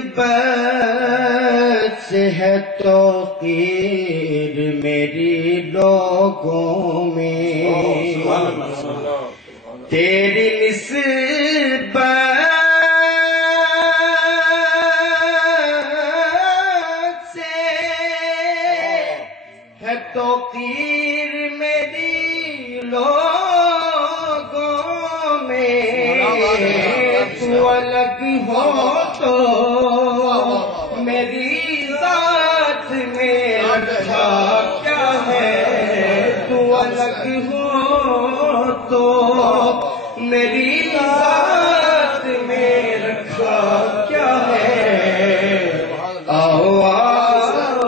نسبت سے ہے توقیر میری لوگوں میں، تیری نسبت سے ہے توقیر میری لوگوں میں، تو الگ ہو تو میری ذات میں رکھا کیا ہے، تو الگ ہو تو میری ذات میں رکھا کیا ہے۔ آؤ آؤ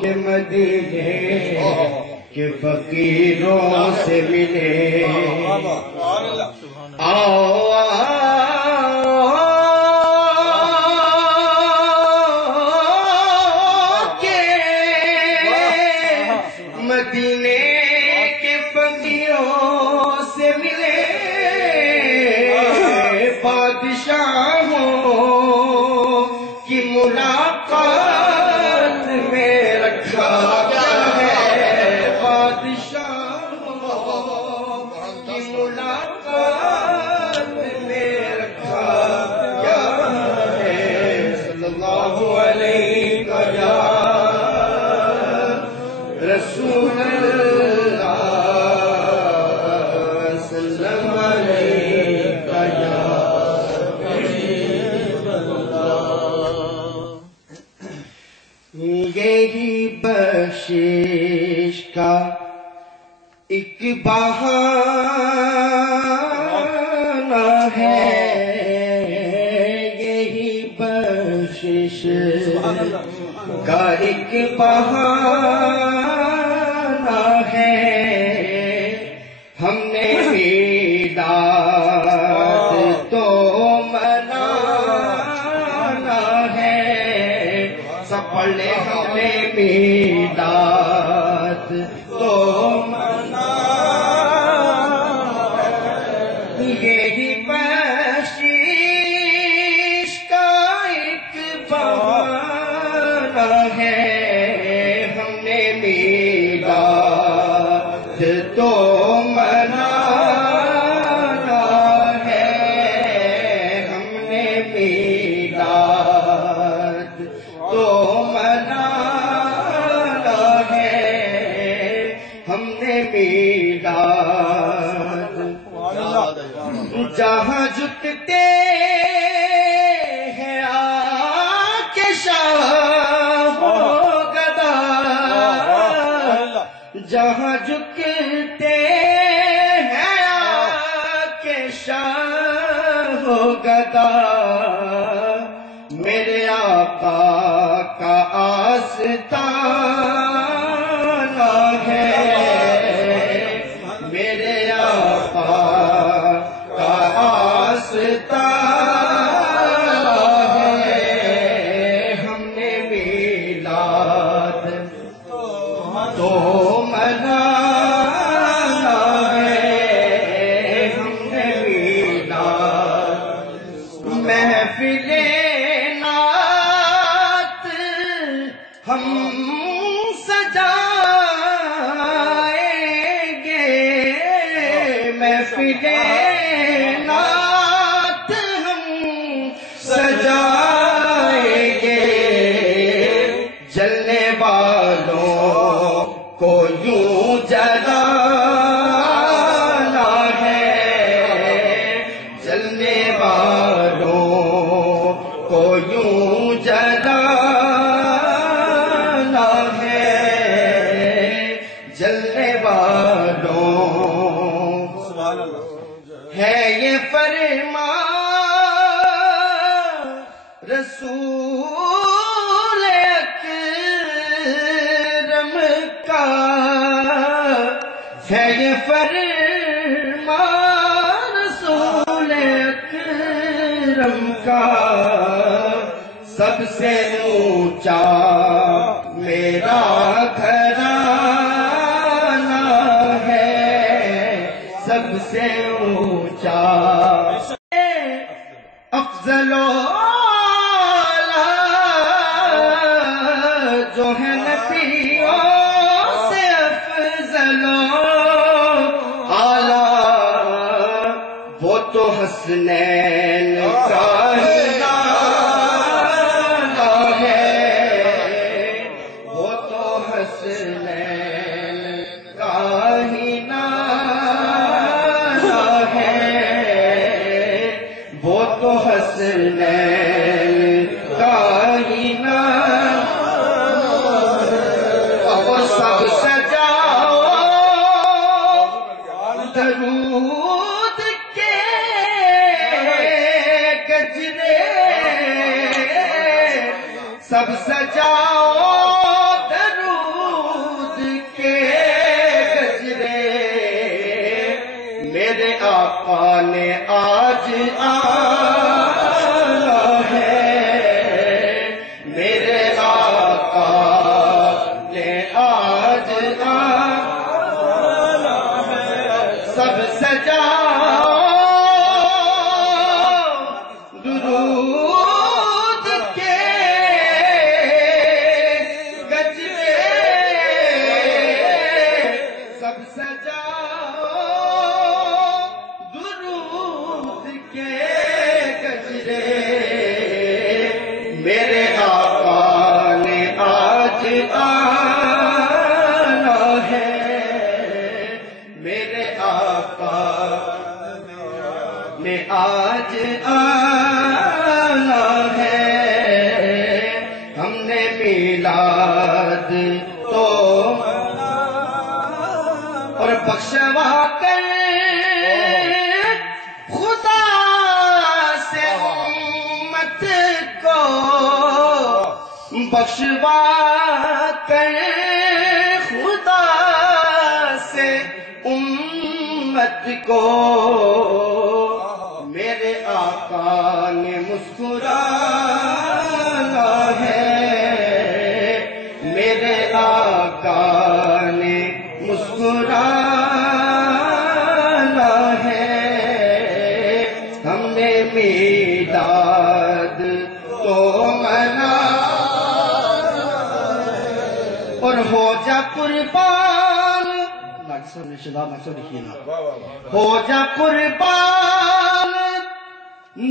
کہ مدینے کے فقیروں سے ملے، آؤ مدینے کے فقیروں سے ملے، بادشاہوں کی ملاقات میں رکھا کیا ہے، بادشاہوں کی ملاقات میں رکھا کیا ہے۔ صلی اللہ علیہ رسول اللہ، سلم علیکہ یا حبیب اللہ۔ یہی بخشش کا ایک بہانہ ہے، یہی بخشش کا ایک بہانہ ہے، ہم نے میلاد تو منانا ہے، سب پڑھ لے ہم نے میلاد تو منانا ہے، یہی بخشش کا ایک بہانہ ہے، ہم نے میلاد تو منانا ہے، ہم نے میلاد تو منانا ہے، ہم نے میلاد جہاں جھکتے ہیں آکے شاہ و گدا، جہاں جھکتے ہیں آکے شاہ و گدا، میرے آقا کا آستانہ ہے، میرے آقا کا آستانہ ہے، ہم نے میلاد تو منانا ہے، ہم نے میلاد محفل نعت ہم سجائیں گے، محفل نعت ہم سجائیں گے، جلنے والوں کو یوں جلانا ہے، جلنے والوں کو یوں جلانا ہے، جلنے والوں ہے یہ فرمان رسول اکرم کا، ہے یہ فرمان رسول اکرم کا، سب سے اونچا میرا گھرانہ ہے، سب سے اونچا افضل جو ہے نبیوں سے افضل و اعلیٰ، وہ تو حسنین کا ہی نانا ہے، وہ تو حسنین کا ہی نانا ہے، وہ تو حسنین کا ہی نانا، اور سب سجاؤ درود کے گجرے، سب سجاؤ درود کے گجرے، میرے آقا نے آج آنا ہے، میرے آقا نے آج آنا ہے، سب سجاؤ درود کے گجرے، سب سجاؤ درود کے گجرے، میرے آقا نے آج آنا ہے، میرے آقا نے آج آنا ہے، ہم نے میلاد تو اور بخشوا کر خدا سے امت کو، بخشوا کر خدا سے امت کو، میرے آقا نے مسکرانا ہے، میرے آقا نے مسکرانا ہے، ہم نے میلاد تو منا اور ہو جا قربان، ہو جا قربان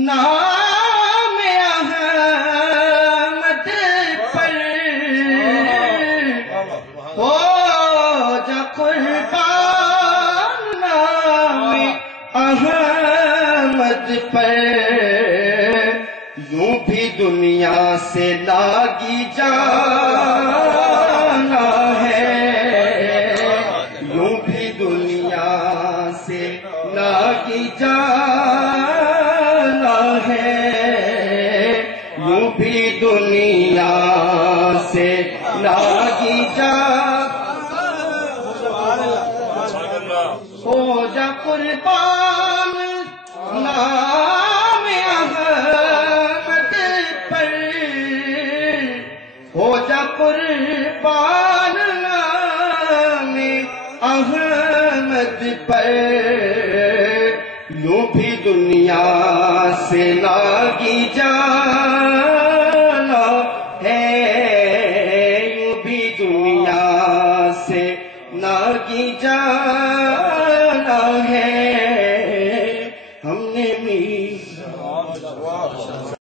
نام احمد پر، ہو جا قربان نام احمد پر، یوں بھی دنیا سے لاگی جانا ہے، یوں بھی دنیا سے لاگی جانا ہے، یوں بھی دنیا سے لاگی ہو جا قربان نام احمد پر، ہو جا قربان نام احمد پر، یوں بھی دنیا سے لاگی جانا ہے، یوں بھی دنیا سے لاگی جانا ہے، ہم نے